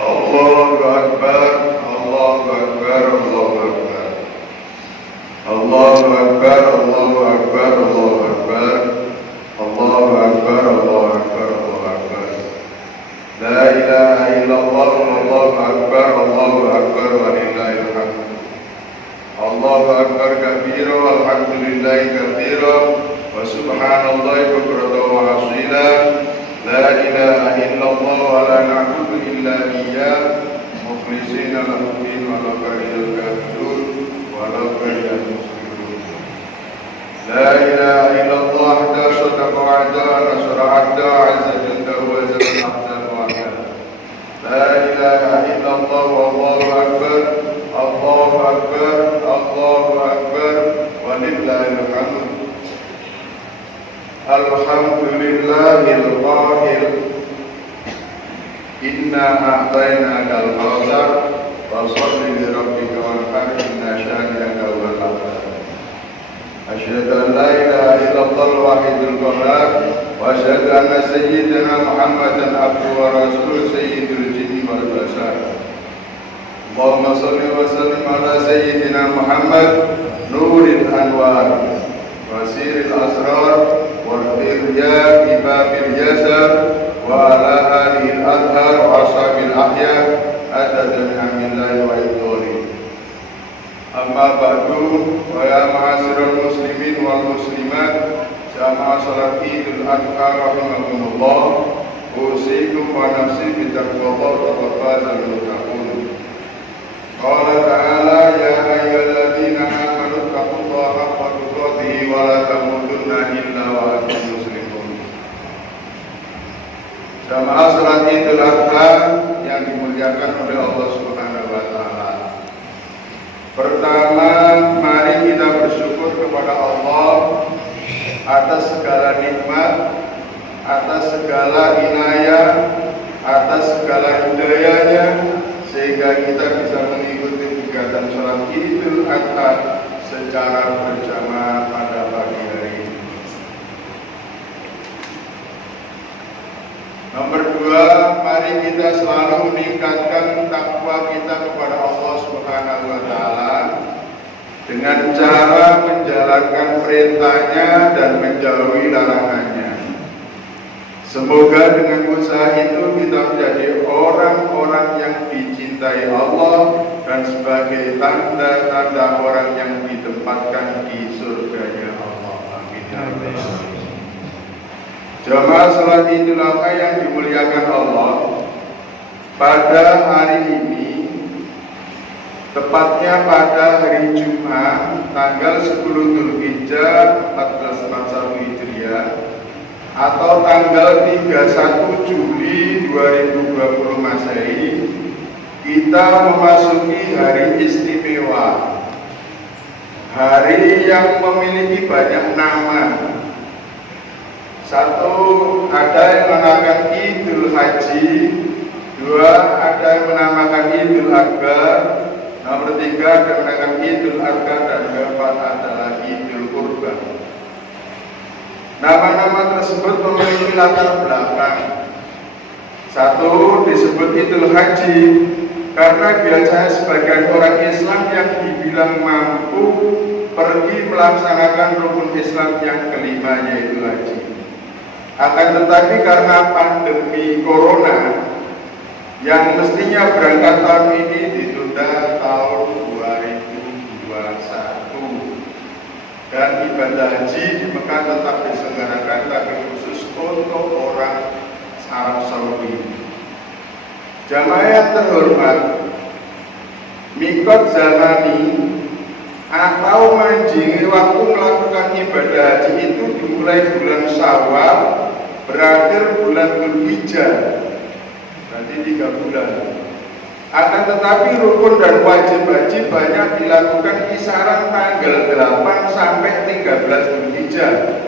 Allahu Akbar, Allahu Akbar, Allahu Akbar. Allahu Akbar, Allahu Akbar, Allahu Akbar. Allahu Akbar, Allahu Akbar, Allahu Akbar. La ilaha illallah, Allahu Akbar, Allahu Akbar, walillahil hamd. Allahu Akbar kabira, walhamdulillahi kabira, wa subhanallahi bukratan wa asila. La ilaha illallah wa la na'budu illa iyyah mukhlishina lahu din wa la karihal kafirun wa la karihal muslimun. La ilaha illallah da sadaqa wa'da nasra 'abda 'azza jalla wa zalla ahsan wa'da. La ilaha illallah wallahu akbar, Allahu akbar, Allahu akbar, walillahil hamd. Alhamdulillahil qahir. Inna a'tainakal kautsar fasholli li rabbika wanhar inna syani'aka huwal abtar. Asyhadu an la ilaha illallah al-wahidul qahhar wa asyhadu anna sayyidana Muhammadan abduhu wa rasuluhu sayyidul jinni wal bashar. Allahumma shalli wa sallim ala sayyidina Muhammad nuril anwar wasiril asrar wal firya bibabil yasar wa ala alihil adhar wa ashabil ahya adada ni'amillahi wa idhari. Amma ba'du, wa ya ma'asyiral muslimin wal muslimat, jamaah salat Idul Adha rahimakumullah, usikum wa nafsi bitaqwallah wa fazal muttaqun. Qala ta'ala ya ayyuhalladzina amanu taqullaha haqqa tuqatih wa la tamutunna illa wa antum muslimun. Jamaah salat Idul Adha yang dimuliakan oleh Allah Subhanahu wa taala. Pertama, mari kita bersyukur kepada Allah atas segala nikmat, atas segala inayah, atas segala hidayahnya, sehingga kita bisa mengikuti kegiatan sholat Idul Adha secara berjamaah pada pagi hari ini. Nomor dua, mari kita selalu meningkatkan takwa kita kepada Allah Subhanahu wa taala dengan cara menjalankan perintahnya dan menjauhi larangannya. Semoga dengan usaha itu kita menjadi orang-orang yang dicintai Allah dan sebagai tanda-tanda orang yang ditempatkan di surganya Allah. Amin. Jamaah salat Idul Adha yang dimuliakan Allah, pada hari ini, tepatnya pada hari Jumat tanggal 10 Dzulhijjah 1441 Hijriah atau tanggal 31 Juli 2020 Masehi, kita memasuki hari istimewa, hari yang memiliki banyak nama. Satu, ada yang menamakan Idul Haji. Dua, ada yang menamakan Idul Akbar. Nomor tiga, ada yang menamakan Idul Adha. Dan keempat adalah Idul Kurban. Nama-nama tersebut memiliki latar belakang. Satu, disebut Idul Haji karena biasanya sebagian orang Islam yang dibilang mampu pergi melaksanakan rukun Islam yang kelima, yaitu haji. Akan tetapi karena pandemi corona yang mestinya berangkat tahun ini ditunda tahun 2021 dan ibadah haji di Mekah tetap diselenggarakan tapi khusus untuk orang Arab Saudi. Jamaah yang terhormat, mikot zamani atau manjingi waktu melakukan ibadah haji itu dimulai bulan Syawal, berakhir bulan Dzulhijjah, berarti 3 bulan. Akan tetapi rukun dan wajib haji banyak dilakukan kisaran tanggal 8 sampai 13 Dzulhijjah,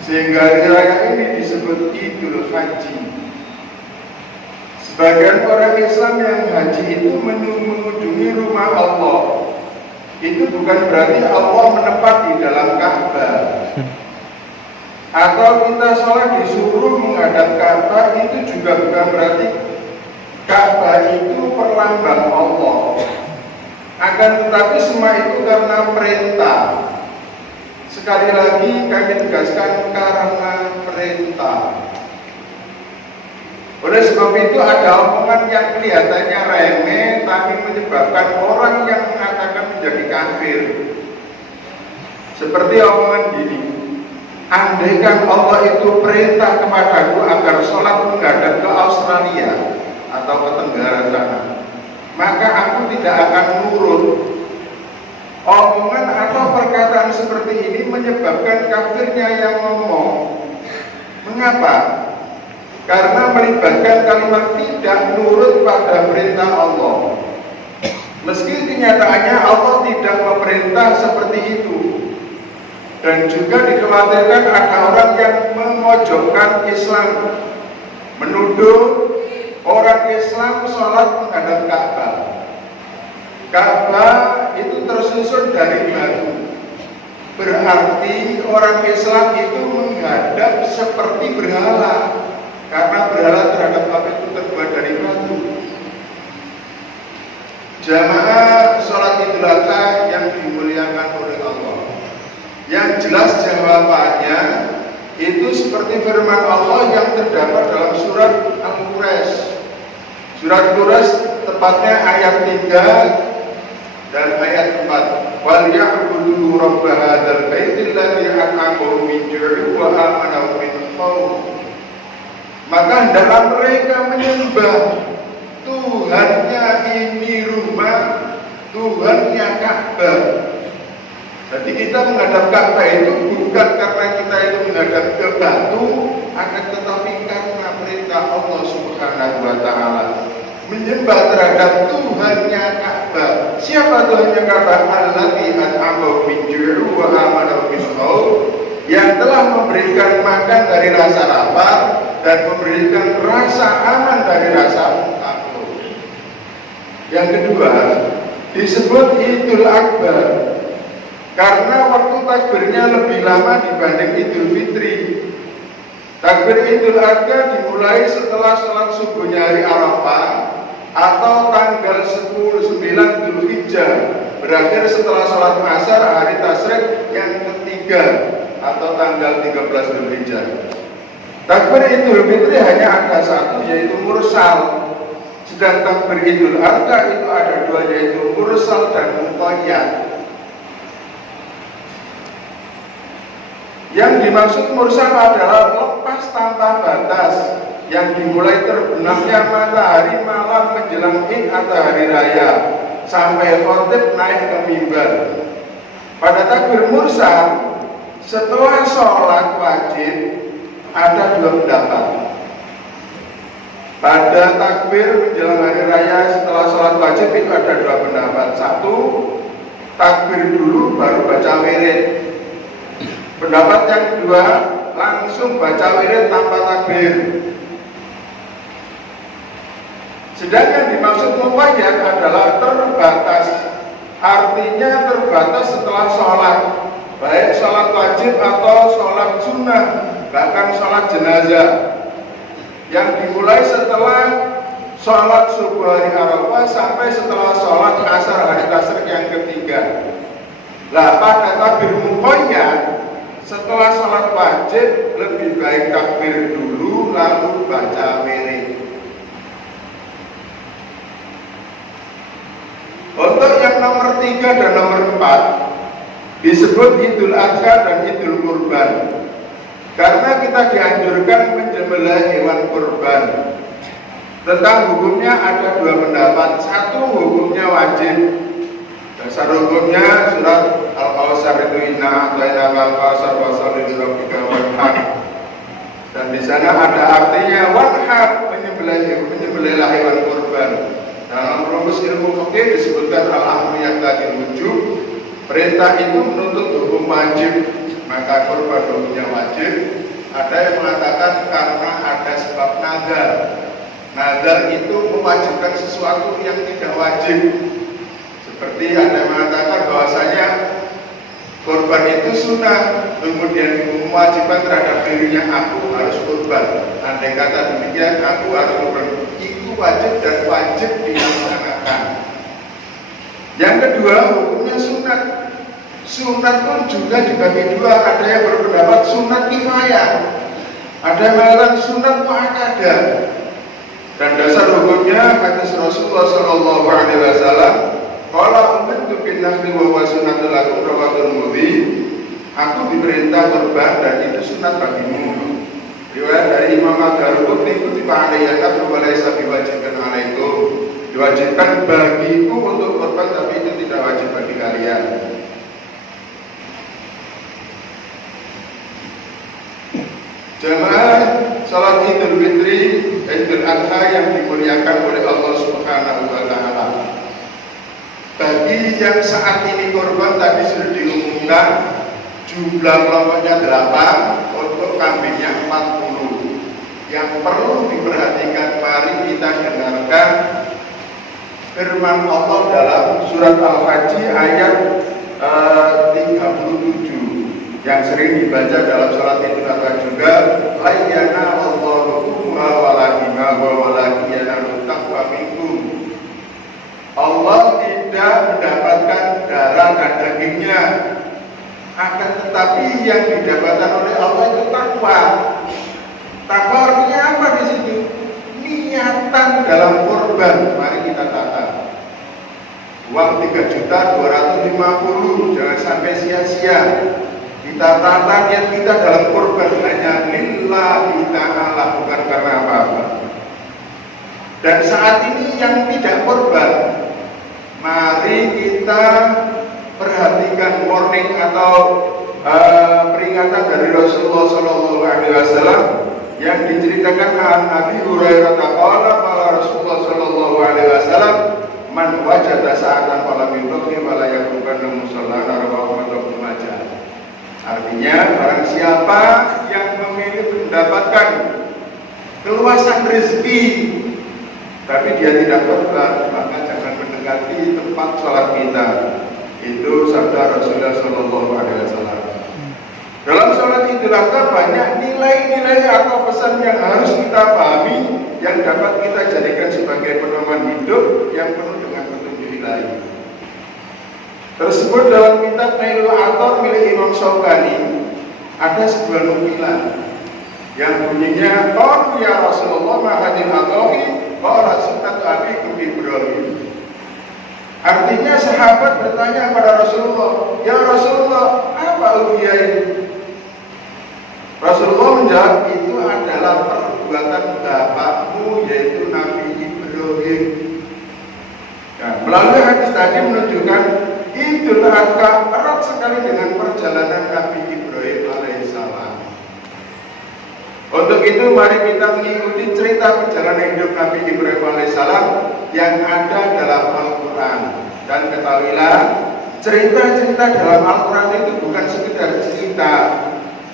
sehingga hari raya ini disebut Idul Haji. Sebagian orang Islam yang haji itu mengunjungi rumah Allah. Itu bukan berarti Allah menetap di dalam Ka'bah. Atau kita sholat disuruh menghadap Ka'bah, itu juga bukan berarti Ka'bah itu perlambang Allah. Akan tetapi semua itu karena perintah. Sekali lagi kami tegaskan, karena perintah. Oleh sebab itu ada omongan yang kelihatannya remeh tapi menyebabkan orang yang mengatakan menjadi kafir. Seperti omongan gini, andaikan Allah itu perintah kepadaku agar sholat menghadap ke Australia atau ke Tenggara sana, maka aku tidak akan nurut. Omongan atau perkataan seperti ini menyebabkan kafirnya yang ngomong. Mengapa? Karena melibatkan kalimat tidak nurut pada perintah Allah. Meski kenyataannya Allah tidak memerintah seperti itu. Dan juga dikhawatirkan ada orang yang memojokkan Islam, menuduh orang Islam sholat menghadap Ka'bah. Ka'bah itu tersusun dari batu. Berarti orang Islam itu menghadap seperti berhala. Karena berhala terhadap apa itu terbuat dari batu. Jamaah sholat Idul Adha yang dimuliakan oleh Allah, yang jelas jawabannya itu seperti firman Allah yang terdapat dalam surat Al-Quraisy. Surat Quraisy tepatnya ayat 3 dan ayat 4. Wal ya'budu rabb hadzal baitil ladzi at'amahum min ju'in wa amanahum min khauf. Maka hendaklah mereka menyembah Tuhannya ini rumah, Tuhannya Ka'bah. Jadi kita menghadap Ka'bah itu bukan karena kita itu menghadap ke batu, akan tetapi karena perintah Allah Subhanahu wa Ta'ala. Menyembah terhadap Tuhannya Ka'bah. Siapa Tuhannya Ka'bah? Alladzi at'amahum min ju'in wa amanahum min khauf, yang telah memberikan makan dari rasa lapar dan memberikan rasa aman dari rasa takut. Yang kedua, disebut Idul Akbar karena waktu takbirnya lebih lama dibanding Idul Fitri. Takbir Idul Adha dimulai setelah sholat subuhnya hari Arafah atau tanggal 9 Dzulhijjah, berakhir setelah sholat asar hari Tasyrik yang ketiga atau tanggal 13 Dzulhijjah. Takbir Idul Fitri hanya ada satu, yaitu mursal. Sedang takbir Idul Adha itu ada dua, yaitu mursal dan muqayyad. Yang dimaksud mursal adalah lepas tanpa batas, yang dimulai terbenamnya matahari malam menjelang Id atau hari raya sampai khotib naik ke mimbar. Pada takbir mursal, setelah sholat wajib ada dua pendapat. Pada takbir menjelang hari raya setelah sholat wajib itu ada dua pendapat. Satu, takbir dulu baru baca wirid. Pendapat yang kedua, langsung baca wirid tanpa takbir. Sedangkan dimaksud muqayyad adalah terbatas. Artinya terbatas setelah sholat, baik sholat wajib atau sholat sunnah, bahkan sholat jenazah, yang dimulai setelah sholat subuh hari Arafah sampai setelah sholat asar hari Tasyrik yang ketiga. Nah, pada takbir muqayyad, setelah sholat wajib lebih baik takbir dulu lalu baca wirid. Untuk yang nomor 3 dan nomor 4 disebut Idul Adha dan Idul Kurban, karena kita dianjurkan menyembelih hewan kurban. Tentang hukumnya ada dua pendapat. Satu, hukumnya wajib. Dasar hukumnya surat Al-Kautsar itu inna a'tainaka al-kautsar fasholli li rabbika wanhar. Dan di sana ada artinya wanhar, menyembelihlah hewan kurban. Dalam rumus ilmu fikih disebutkan al-amru yaqtadil wujub. Perintah itu menuntut hukum wajib, maka kurban hukumnya wajib. Ada yang mengatakan karena ada sebab nazar. Nazar itu mewajibkan sesuatu yang tidak wajib. Seperti ada yang mengatakan bahwasanya kurban itu sunnah, kemudian mewajibkan terhadap dirinya, aku harus kurban. Andai kata demikian, aku harus kurban. Itu itu wajib dan wajib dilaksanakan. Yang kedua, hukumnya sunat. Sunat pun juga dibagi dua. Ada yang berpendapat sunat kifayah, ada yang mengatakan sunat muakkadah. Dan dasar hukumnya hadis Rasulullah Shallallahu Alaihi Wasallam, "Qala umirtu bin nahri wa huwa sunnatul lakum rawatul mudhi." Aku diperintah korban dan itu sunat bagimu. Riwayat dari Imam Ad-Darqutni kutiba alayya nafsu wa laysa biwajibin alaikum. Diwajibkan bagiku untuk korban tapi itu tidak wajib bagi kalian. Jamaah salat Idul Fitri, Idul Adha yang dimuliakan oleh Allah Subhanahu wa taala. Bagi yang saat ini korban tadi sudah diumumkan jumlah kelompoknya 8, untuk kambingnya 40. Yang perlu diperhatikan, mari kita dengarkan firman Allah dalam surat Al-Hajj ayat 37 yang sering dibaca dalam sholat Idul Adha juga, layyana Allahu walakiyana taqwa minkum. Allah tidak mendapatkan darah dan dagingnya, akan tetapi yang didapatkan oleh Allah itu takwa. Takwa artinya apa di situ? Niatan dalam korban. Mari kita tata. Uang 3.250.000 jangan sampai sia-sia. Kita tata niat kita dalam korban hanya lillahi ta'ala, bukan karena apa-apa. Dan saat ini yang tidak korban, mari kita perhatikan warning atau peringatan dari Rasulullah Shallallahu Alaihi Wasallam yang diceritakan an Abi Hurairah qala Rasulullah Shallallahu Alaihi Wasallam, man wajada sa'atan fala yudhi wala yaqubanna musallana rawahu Ibnu Majah. Artinya barang siapa yang memilih mendapatkan keluasan rezeki tapi dia tidak korban, maka jangan mendekati tempat sholat kita. Itu sabda Rasulullah Shallallahu Alaihi Wasallam. Dalam sholat Idul Adha banyak nilai-nilai atau pesan yang harus kita pahami, yang dapat kita jadikan sebagai pedoman hidup yang penuh dengan petunjuk ilahi. Tersebut dalam kitab Nailul Autar milik Imam Syaukani ada sebuah nukilan yang bunyinya, qalu ya Rasulullah ma hadil atawi qala sunnatu abikum Ibrahim. Artinya sahabat bertanya kepada Rasulullah, ya Rasulullah, apa udhiyah ini? Rasulullah menjawab, itu adalah perbuatan bapakmu yaitu Nabi Ibrahim. Nah, melalui hadis tadi menunjukkan Idul Adha erat sekali dengan perjalanan Nabi Ibrahim alaihissalam. Untuk itu mari kita mengikuti cerita perjalanan hidup Nabi Ibrahim alaihissalam yang ada dalam Al-Quran. Dan ketahuilah, cerita-cerita dalam Al-Quran itu bukan sekedar cerita,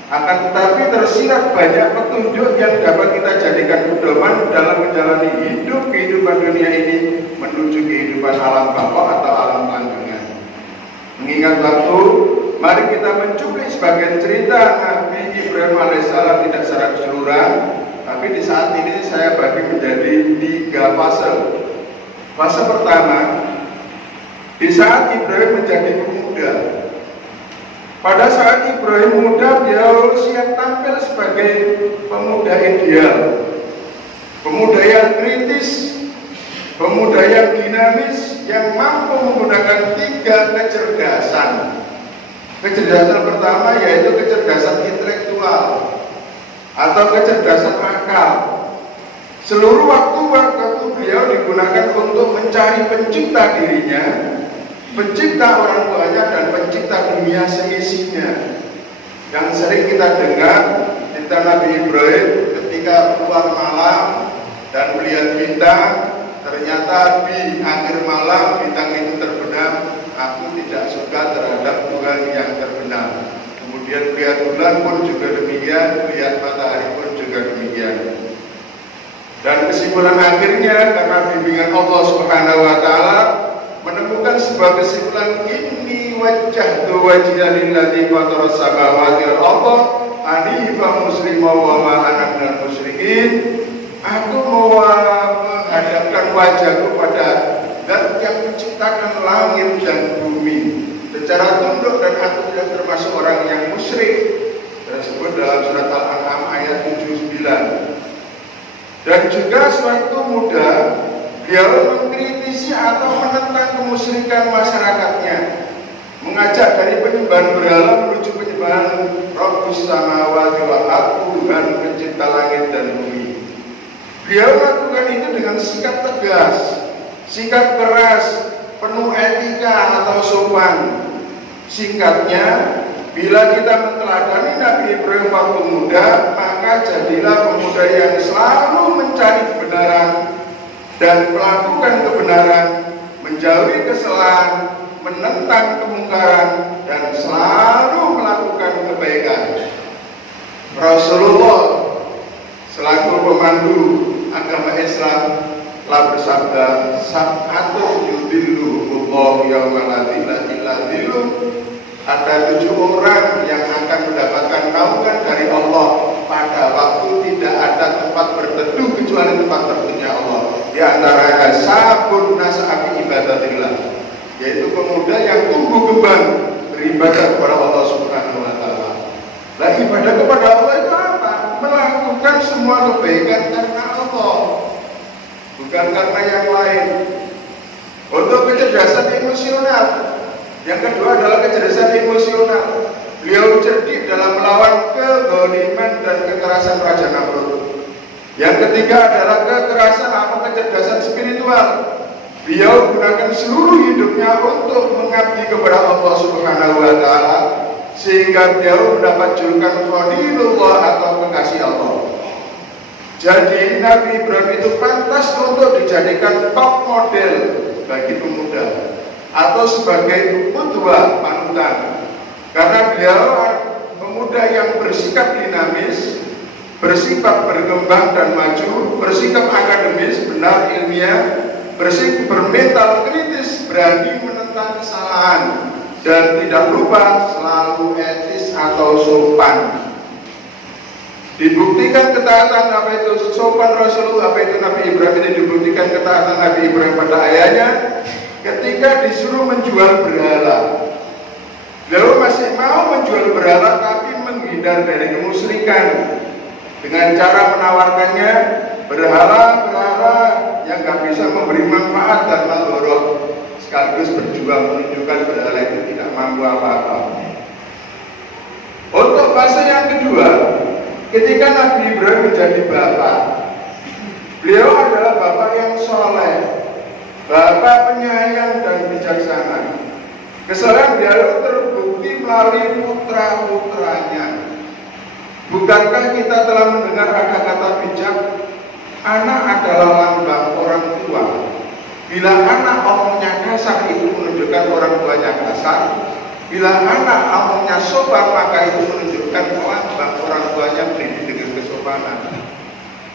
akan tetapi tersirat banyak petunjuk yang dapat kita jadikan pedoman dalam menjalani hidup kehidupan dunia ini menuju kehidupan alam bawah atau alam langgangan. Mengingat waktu, mari kita mencuplik sebagian cerita Nabi Ibrahim alaihissalam tidak secara keseluruhan, tapi di saat ini saya bagi menjadi 3 fase. Fase pertama, di saat Ibrahim menjadi pemuda. Pada saat Ibrahim muda, beliau siap tampil sebagai pemuda ideal, pemuda yang kritis, pemuda yang dinamis, yang mampu menggunakan 3 kecerdasan. Kecerdasan pertama yaitu kecerdasan intelektual atau kecerdasan akal. Seluruh waktu beliau digunakan untuk mencari pencipta dirinya, pencipta orang tuanya, dan pencipta dunia seisinya. Yang sering kita dengar cerita Nabi Ibrahim ketika keluar malam dan melihat bintang, ternyata di akhir malam bintang itu terbenam. Aku tidak suka terhadap Tuhan yang terbenam. Kemudian melihat bulan pun juga demikian, melihat matahari pun juga demikian. Dan kesimpulan akhirnya karena bimbingan Allah Subhanahu wa taala menemukan sebuah kesimpulan, inni wajjahtu wajhiya lilladzi fataras samawati wal arda hanifan musliman wa ma ana minal musyrikin. Aku mau menghadap wajahku pada Zat yang menciptakan langit dan bumi secara tunduk, dan aku tidak termasuk orang yang musyrik. Tersebut dalam surat Al-An'am ayat 79. Dan juga sewaktu muda beliau mengkritisi atau menentang kemusyrikan masyarakatnya, mengajak dari penyembahan berhala menuju penyembahan Rabbus samawati wal ardh, Tuhan pencipta langit dan bumi. Beliau lakukan itu dengan sikap tegas, sikap keras, penuh etika atau sopan. Singkatnya, bila kita meneladani Nabi Ibrahim waktu muda, maka jadilah pemuda yang selalu mencari kebenaran dan melakukan kebenaran, menjauhi kesalahan, menentang kemungkaran, dan selalu melakukan kebaikan. Rasulullah selaku pemandu agama Islam telah bersabda, sab'atun yudhilluhumullahu yawma la dhilla illa dhilluh. Ada 7 orang yang akan mendapatkan naungan dari Allah pada waktu tidak ada tempat berteduh kecuali tempat berteduhnya Allah. Di antaranya sabun nasa'afi ibadatillah, yaitu pemuda yang tumbuh kembang beribadah kepada Allah Subhanahu wa Ta'ala. Nah, ibadah kepada Allah itu apa? Melakukan semua kebaikan karena Allah, bukan karena yang lain. Untuk kecerdasan emosional, yang kedua adalah kecerdasan emosional. Beliau cerdik dalam melawan kezaliman dan kekerasan Raja Namrud. Yang ketiga adalah kekerasan atau kecerdasan spiritual. Beliau gunakan seluruh hidupnya untuk mengabdi kepada Allah Subhanahu wa Ta'ala, sehingga beliau mendapat julukan Khalilullah atau kekasih Allah. Jadi Nabi Ibrahim itu pantas untuk dijadikan top model bagi pemuda atau sebagai qudwah, panutan, karena beliau pemuda yang bersikap dinamis, bersifat berkembang dan maju, bersikap akademis, benar ilmiah, bermental kritis, berani menentang kesalahan, dan tidak lupa selalu etis atau sopan. Dibuktikan ketaatan apa itu sopan Rasulullah, apa itu Nabi Ibrahim ini dibuktikan ketaatan Nabi Ibrahim pada ayahnya ketika disuruh menjual berhala. Beliau masih mau menjual berhala tapi menghindar dari kemusyrikan dengan cara menawarkannya berhala-berhala yang gak bisa memberi manfaat dan madorot, sekaligus berjuang menunjukkan berhala itu tidak mampu apa-apa. Untuk fase yang kedua, ketika Nabi Ibrahim menjadi bapak, beliau adalah bapak yang soleh, bapak penyayang dan bijaksana. Kesalahan beliau terbukti melalui putra-putranya. Bukankah kita telah mendengar ada kata bijak, anak adalah lambang orang tua. Bila anak omongnya kasar itu menunjukkan orang tuanya kasar. Bila anak omongnya sopan maka itu menunjukkan lambang orang tuanya berdiri dengan kesopanan.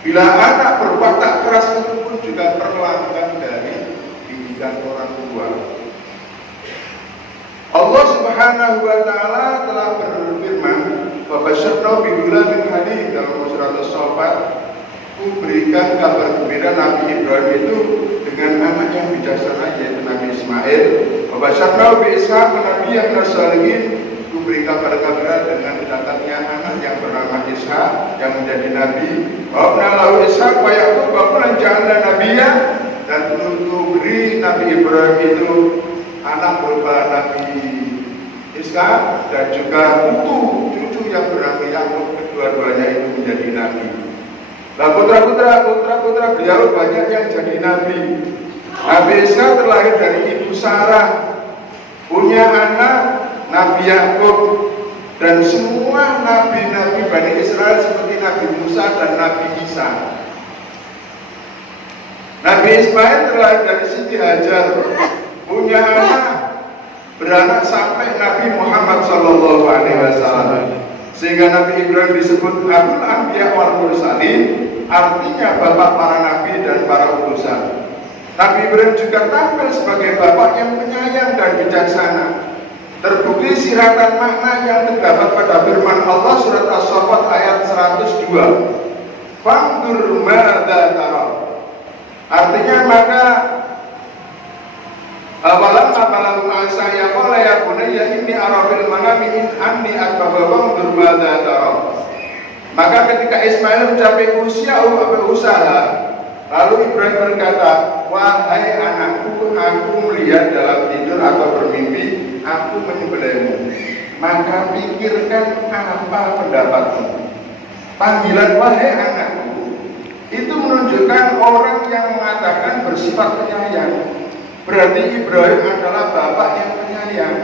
Bila anak berwatak keras itu pun juga perlambang dari didikan orang tua. Allah Subhanahu wa Ta'ala telah berfirman, wa basyarna bi ghulamin halim dalam surat As-Saffat, ku berikan kabar gembira Nabi Ibrahim itu dengan anak yang bijaksana yaitu Nabi Ismail. Wa basyarna bi Ishaq nabiyyan minasalihin, ku beri kabar gembira dengan datangnya anak yang bernama Ishaq yang menjadi nabi. Wa lahu Ishaq wa Yaqub wa kullan ja'alna nabiyya, dan untuk beri Nabi Ibrahim itu anak berupa Nabi Ishak dan juga cucu yang bernama Yakub, kedua-duanya itu menjadi nabi. Nah, putra-putra beliau banyak yang jadi nabi. Nabi Ishak terlahir dari ibu Sarah, punya anak Nabi Yakub, dan semua nabi-nabi Bani Israel seperti Nabi Musa dan Nabi Isa. Nabi Ismail terlahir dari Siti Hajar, punya anak beranak sampai Nabi Muhammad SAW, sehingga Nabi Ibrahim disebut Abul Anbiya wal Mursalin, artinya bapak para nabi dan para utusan. Nabi Ibrahim juga tampil sebagai bapak yang penyayang dan bijaksana. Terbukti siratan makna yang terdapat pada firman Allah surat As-Saffat ayat 102. Fangdur madza tara, Artinya maka awalan apalan saya qala ya bunayya inni ara fil manami in anni akbaru durmada tara. Maka ketika Ismail mencapai usia usaha, lalu Ibrahim berkata, wahai anakku, aku melihat dalam tidur atau bermimpi, aku menyembelihmu. Maka pikirkan apa pendapatmu. Panggilan wahai anakku itu menunjukkan orang yang mengatakan bersifat penyayang. Berarti Ibrahim adalah bapak yang penyayang.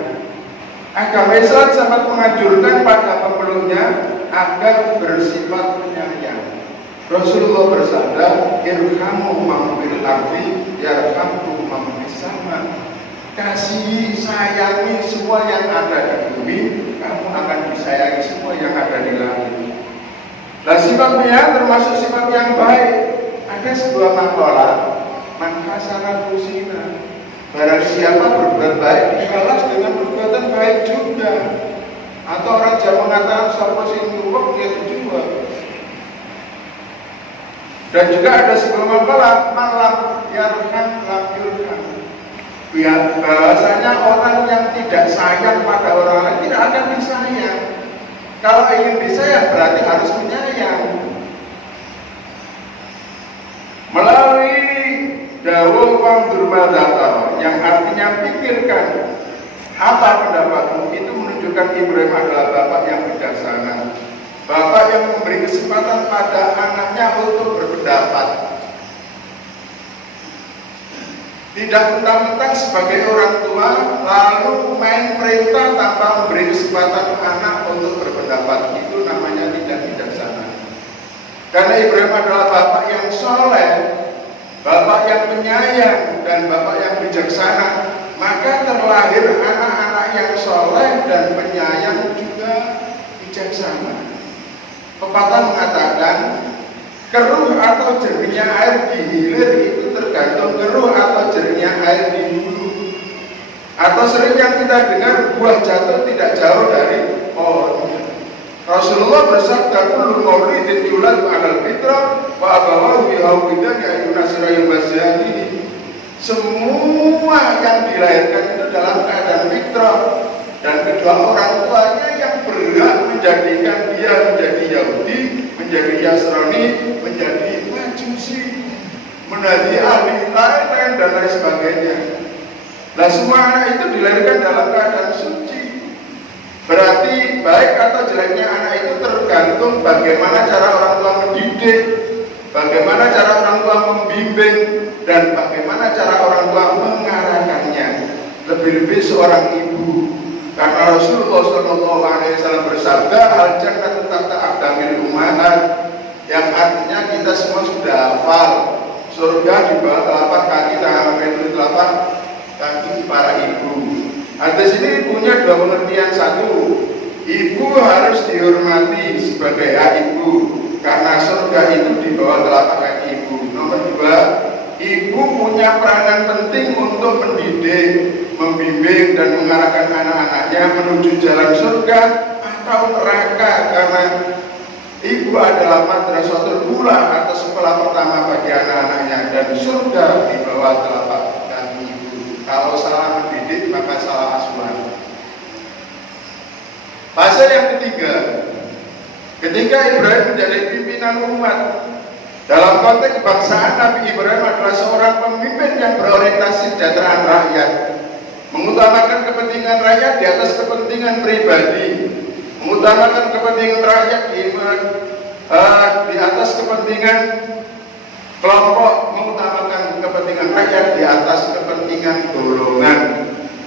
Agama Islam sangat menganjurkan pada pemeluknya agar bersifat penyayang. Rasulullah bersabda, irhamu man fil ardi yarhamkum man fis sama. Kasihi, sayangi semua yang ada di bumi, kamu akan disayangi semua yang ada di langit. Nah, sifatnya termasuk sifat yang baik. Ada sebuah makalah, man hasana husina. Barang siapa berbuat baik dibalas dengan perbuatan baik juga. Atau orang Jawa mengatakan sapa sing nyuwek ya juga. Dan juga ada sebuah makalah, malam yarham lam yurham. Bahasanya orang yang tidak sayang pada orang lain tidak akan disayang. Kalau ingin disayang berarti harus menyayang. Melalui dawuh durmadatar yang artinya pikirkan apa pendapatmu, itu menunjukkan Ibrahim adalah bapak yang bijaksana, bapak yang memberi kesempatan pada anaknya untuk berpendapat. Tidak mentang-mentang sebagai orang tua lalu main perintah tanpa memberi kesempatan anak untuk berpendapat. Itu namanya tidak bijaksana. Karena Ibrahim adalah bapak yang soleh, bapak yang penyayang, dan bapak yang bijaksana, maka terlahir anak-anak yang soleh dan penyayang juga bijaksana. Pepatah mengatakan, keruh atau jernihnya air di hilir itu tergantung keruh atau jernihnya air di hulu. Atau sering yang kita dengar, buah jatuh tidak jauh dari pohonnya. Rasulullah bersabda, kullu maulidin yuladu 'alal fitrah wa abawahu yahwidan ya'yuna sirayul masyahidi. Semua yang dilahirkan itu dalam keadaan fitrah, dan kedua orang tuanya yang berhak menjadikan dia menjadi Yahudi, menjadi Yasrani, menjadi Majusi, menjadi ahli lain dan lain sebagainya. Nah, semua anak itu dilahirkan dalam keadaan suci. Berarti baik atau jeleknya anak itu tergantung bagaimana cara orang tua mendidik, bagaimana cara orang tua membimbing, dan bagaimana cara orang tua mengarahkannya. Lebih-lebih seorang ibu. Karena Rasulullah SAW bersabda, al-jannatu tahta aqdamil ummahat, yang artinya kita semua sudah hafal, surga di bawah telapak kaki telapak kaki para ibu. Hadis ini punya dua pengertian. Satu, ibu harus dihormati sebagai hak ibu karena surga itu di bawah telapak kaki ibu. Nomor dua, ibu punya peranan penting untuk mendidik, membimbing, dan mengarahkan anak-anaknya menuju jalan surga atau neraka, karena ibu adalah madrasatul ula atau sekolah pertama bagi anak-anaknya, dan surga di bawah telapak kaki ibu. Kalau salah mendidik maka salah asuhan. Fase yang ketiga, ketika Ibrahim menjadi pimpinan umat. Dalam konteks kebangsaan, Nabi Ibrahim adalah seorang pemimpin yang berorientasi kesejahteraan rakyat, mengutamakan kepentingan rakyat di atas kepentingan pribadi, mengutamakan kepentingan rakyat di atas kepentingan kelompok, mengutamakan kepentingan rakyat di atas kepentingan golongan.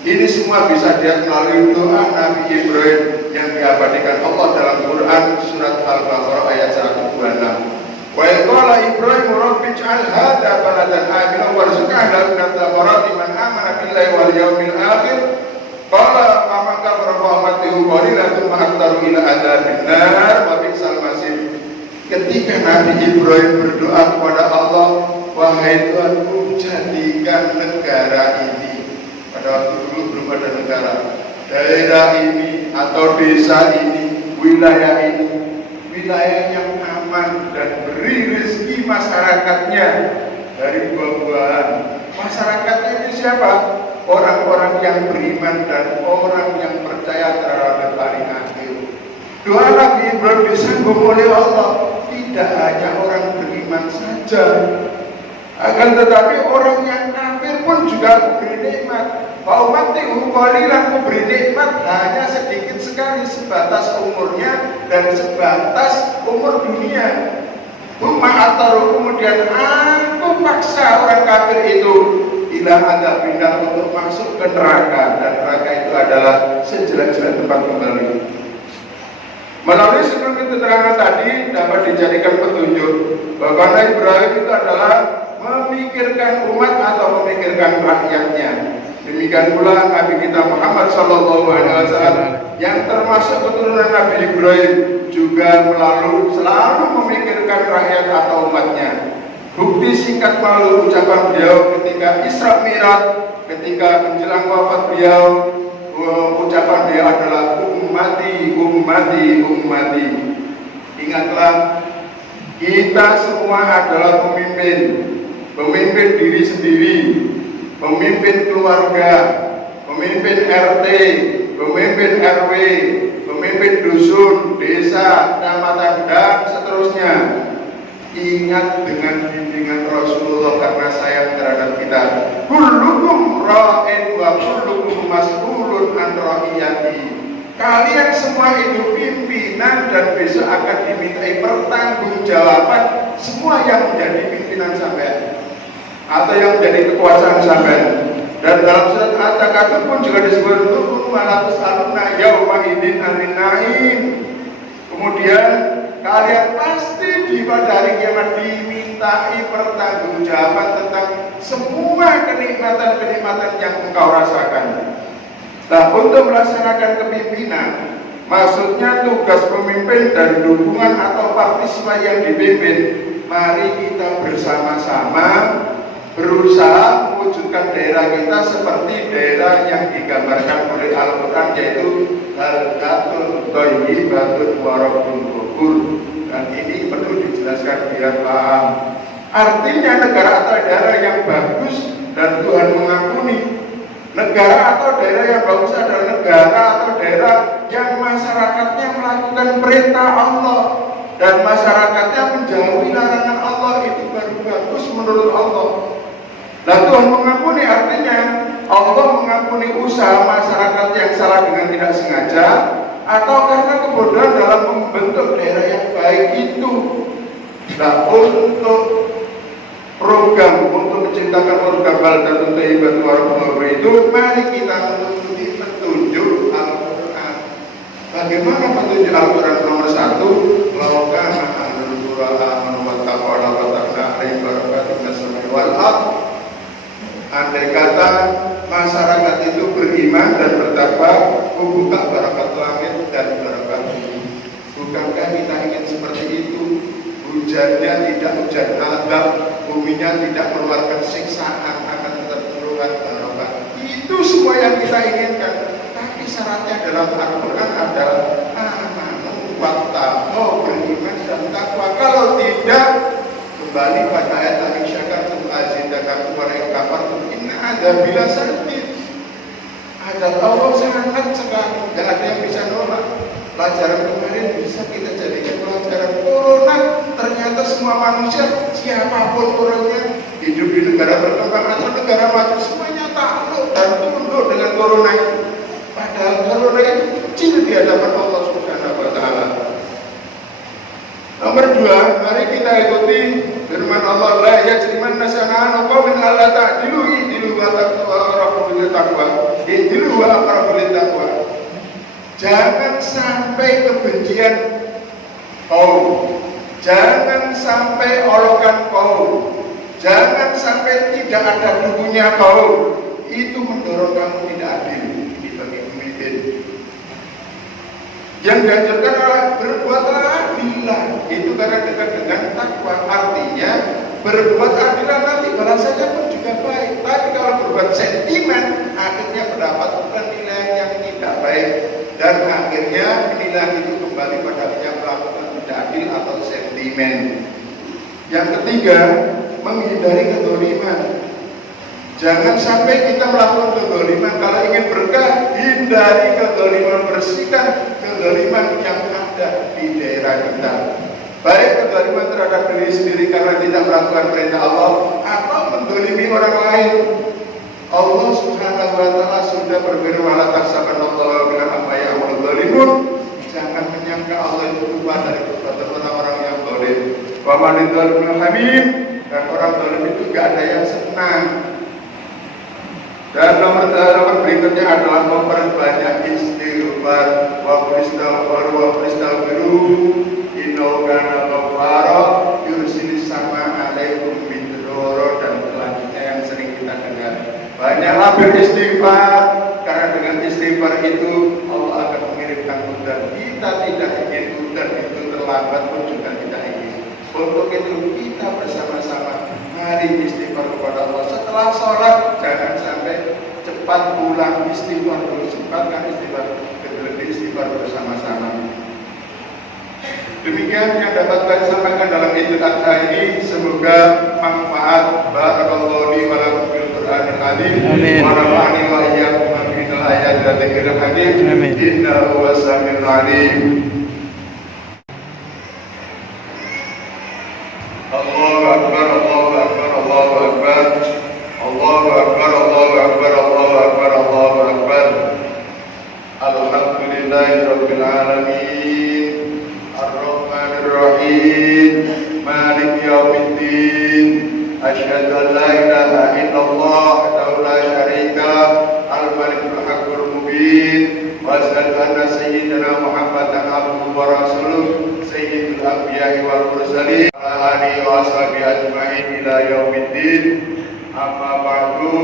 Ini semua bisa dilihat melalui doa Nabi Ibrahim yang diabadikan Allah dalam Quran surat Al-Baqarah ayat 126. Wa qala Ibrahim rabbi ij'al hadza baladan aminan warzuq ahlahu min thamarati man amana billahi wal yawmil akhir. Qala faman kafara fa amatuhu qalilan thumma aktaru ila adzabin nar wa bi'sal masir. Ketika Nabi Ibrahim berdoa kepada Allah, wahai Tuhanku, jadikan negara ini, pada waktu dulu belum ada negara, daerah ini atau desa ini, wilayah ini, wilayah yang aman, dan beri rezeki masyarakatnya dari buah siapa? Orang-orang yang beriman dan orang yang percaya terhadap hari akhir. Doa Nabi Ibrahim disambung oleh Allah, tidak hanya orang beriman saja, akan tetapi orang yang kafir pun juga aku beri nikmat. Faumatihu qalilan, aku beri nikmat hanya sedikit sekali, sebatas umurnya dan sebatas umur dunia. Ataru, kemudian aku paksa orang kafir itu ilah ada pindah untuk masuk ke neraka, dan neraka itu adalah sejelek-jelek tempat kembali. Melalui sebelum keterangan tadi dapat dijadikan petunjuk bahwa Nabi Ibrahim itu adalah memikirkan umat atau memikirkan rakyatnya. Demikian pula Nabi kita Muhammad SAW yang termasuk keturunan Nabi Ibrahim juga selalu memikirkan rakyat atau umatnya. Bukti singkat melalui ucapan beliau ketika Isra Mi'raj, ketika menjelang wafat beliau, ucapan beliau adalah ummati, ummati, ummati. Ingatlah, kita semua adalah pemimpin diri sendiri, pemimpin keluarga, pemimpin RT, pemimpin RW, pemimpin dusun, desa, kecamatan, dan seterusnya. Ingat dengan bimbingan Rasulullah karena sayang terhadap kita. Kullukum ra'in wa kullukum mas'ulun an ra'iyati. Kalian semua itu pimpinan dan besok akan dimintai pertanggungjawaban semua yang menjadi pimpinan sampean atau yang menjadi kekuasaan sampean. Dan dalam surat At-Takatsur pun juga disebut tukum malatus aluna yauma idzin anin naim. Kemudian kalian pasti di pada hari kiamat dimintai pertanggungjawaban tentang semua kenikmatan-kenikmatan yang engkau rasakan. Nah, untuk melaksanakan kepimpinan, maksudnya tugas pemimpin dan dukungan atau partisipasi yang dipimpin, mari kita bersama-sama berusaha mewujudkan daerah kita seperti daerah yang digambarkan oleh Al-Quran, yaitu baldatun thayyibatun wa rabbun ghafur. Dan ini perlu dijelaskan biar paham. Artinya negara atau daerah yang bagus dan Tuhan mengampuni. Negara atau daerah yang bagus adalah negara atau daerah yang masyarakatnya melakukan perintah Allah dan masyarakatnya menjauhi larangan Allah, itu baru bagus menurut Allah. Nah, Tuhan mengampuni artinya Allah mengampuni usaha masyarakat yang salah dengan tidak sengaja atau karena kebodohan dalam membentuk daerah yang baik itu. Nah, untuk program untuk menciptakan program baldatun thayyibatun wa rabbun ghafur itu, mari kita mengikuti petunjuk Al-Quran. Bagaimana petunjuk Al-Quran? Nomor 1, laukana ahlul qura amanu wattaqaw la fatahna alaihim barakatin minas samai wal ardh. Andai kata masyarakat itu beriman dan bertakwa, membuka barakat langit dan barakat bumi. Bukankah kita ingin seperti itu? Hujannya tidak hujan azab, buminya tidak mengeluarkan siksaan, akan tetap mengeluarkan barokah. Itu semua yang kita inginkan. Tapi syaratnya dalam Al-Quran adalah amanu wattaqaw, beriman dan takwa. Kalau tidak, kembali pada ayat tadi, syakartum azidakum wa in kafartum inna adzabi lasyadid. Azab Allah sangat sekali, tidak ada yang bisa nolak. Pelajaran kemarin bisa kita jadikan pelajaran. Corona ternyata semua manusia, siapapun orangnya, hidup di negara berkembang atau negara maju, semuanya takluk dan tunduk dengan corona itu. Padahal corona itu kecil di hadapan Allah Subhanahu wa Ta'ala. Nomor 2, mari kita ikuti firman Allah, la yajrimanna shana'anu qaumin alla ta'dilu i'dilu wa aqrabu lit-taqwa. I'dilu wa aqrabu lit-taqwa. Jangan sampai kebencian kaum, jangan sampai olokan kaum, jangan sampai tidak ada dukunnya kaum. Itu mendorong kamu tidak adil. Ini bagi pemimpin. Yang dianjurkan adalah berbuatlah adilah. Itu karena dekat dengan takwa. Artinya berbuat adilah, nanti balasannya pun juga baik. Tapi kalau berbuat sentimen, akhirnya mendapat penilaian yang tidak baik. Dan akhirnya penilaian itu kembali pada yang melakukan tidak adil atau sentimen. Yang ketiga, menghindari kezaliman. Jangan sampai kita melakukan kezaliman. Kalau ingin berkah, hindari kezaliman, bersihkan kezaliman yang ada di daerah kita. Baik kezaliman terhadap diri sendiri karena tidak melakukan perintah Allah, atau menzalimi orang lain. Allah Subhanahu wa taala sudah berfirman, "La tahsabannallaha bilan amma ya'malu dzalimun." Jangan menyangka Allah itu lupa dari perbuatan orang-orang yang zalim. Wa man dzalimun hamim, dan orang zalim itu enggak ada yang senang. Dan nomor berikutnya adalah memperbanyak istighfar. Wa istaghfiru innahu kana ghaffara yursilis sama alaikum bidrara, dan selanjutnya yang sering kita dengar. Banyaklah beristighfar, karena dengan istighfar itu Allah akan mengirimkan hujan. Kita tidak ingin hujan itu terlambat pun juga tidak ingin. Untuk itu kita bersama-sama mari istighfar kepada Allah. Setelah sholat jangan sampai cepat pulang, istighfar dulu, cepatkan istighfar, lebih istighfar bersama-sama. Demikian yang dapat saya sampaikan dalam Idul Adha ini. Semoga manfaat. Barakallahu li wa lakum fil Qur'anil azim. Wa nafa'ani wa iyyakum bil ayati wa dzikril hakim. Innahu was-sami'ul 'alim. Allahu akbar, Allahu akbar, Allahu akbar. Allahu akbar, Allahu akbar, Allahu akbar, Allahu akbar. Alhamdulillahirabbil alamin. Ar-Rahmanir Rahim. Maliki yaumiddin. Asyhadu an la ilaha illallah wa la syarika al-malikul haqqul mubin. Wa asyhadu anna sayyidina Muhammadan abduhu wa rasuluh sayyidul anbiya'i wal mursalin ala alihi wa ashabihi ajma'in ila yaumiddin. Amma ba'du.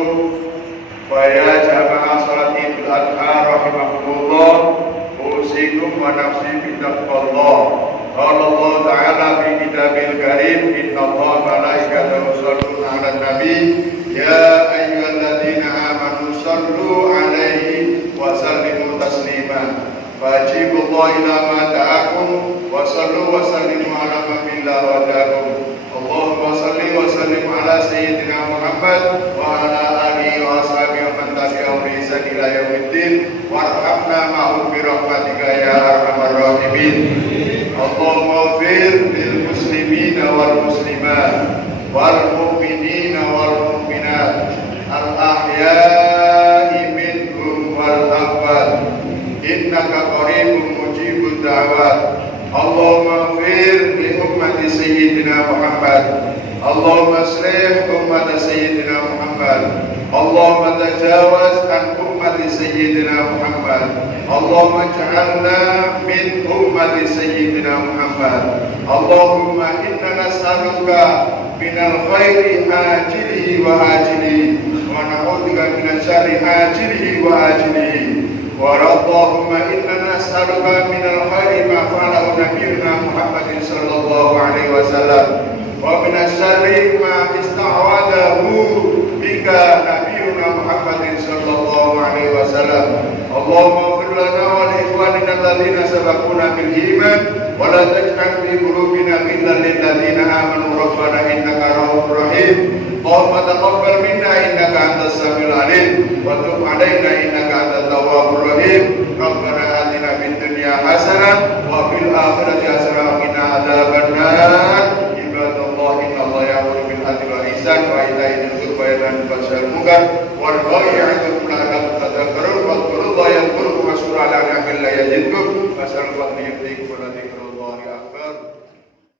Wa ya jamaah salat Idul Adha rahimakumullah. Usikum wa nafsi bittaqwallah. Qala Allah Ta'ala fi kitabil karim, innallaha wa malaikatahu yusholluna 'alan nabi ya ayyuhalladzina amanu shallu 'alaihi wa sallimu taslima. Fajibullaha ila ma ta'akum wa sallu wa sallimu 'ala man billahi wa ta'akum. Allahumma salli wa sallim 'ala sayyidina Muhammad wa 'ala alihi wa ashabihi wa man tabi'ahum bi ihsan ila yaumiddin. Warhamna ma'hum bi rahmatika ya arhamar rahimin. Allahumma ighfir lil muslimina wal muslimat wal mu'minina wal mu'minat al ahya'i minhum wal amwat innaka qaribun mujibud da'wat. Allahumma ighfir li ummati sayyidina Muhammad. Allahumma aslih ummata sayyidina Muhammad. Allahumma tajawaz an ummati sayyidina Muhammad. Allahumma ij'alna min ummati sayyidina Muhammad. Allahumma inna nas'aluka minal khairi ajilihi wa ajilihi wa na'udzubika minasy syarri ajilihi wa ajilihi. Wa Allahumma inna nas'aluka minal khairi ma fa'alahu nabiyyuna Muhammadin sallallahu alaihi wasallam wa minasy syarri ma ista'wadahu bika nabiyyuna Muhammadin sallallahu alaihi wasallam. Allahumma ighfir lana wa li ikhwanina alladziina sabaquna bil iman wa la taj'al fi qulubina ghillan lil ladziina amanu rabbana innaka ra'ufur rahim. Allahumma taqabbal minna innaka antas samiul alim wa tub 'alaina innaka antat tawwabur rahim. Rabbana atina fid dunya hasanah wa fil akhirati hasanah wa qina adzabannar. Ibadallah innallaha ya'muru bil 'adli wal ihsan wa ita'i dzil qurba wa yanha 'anil fahsya'i wal munkar wal baghi ya'idukum la'allakum tadhakkarun. Wadhkurullaha yadhkurukum washkuru 'ala ni'amihi yazidkum. Wassalamu alaikum warahmatullahi wabarakatuh.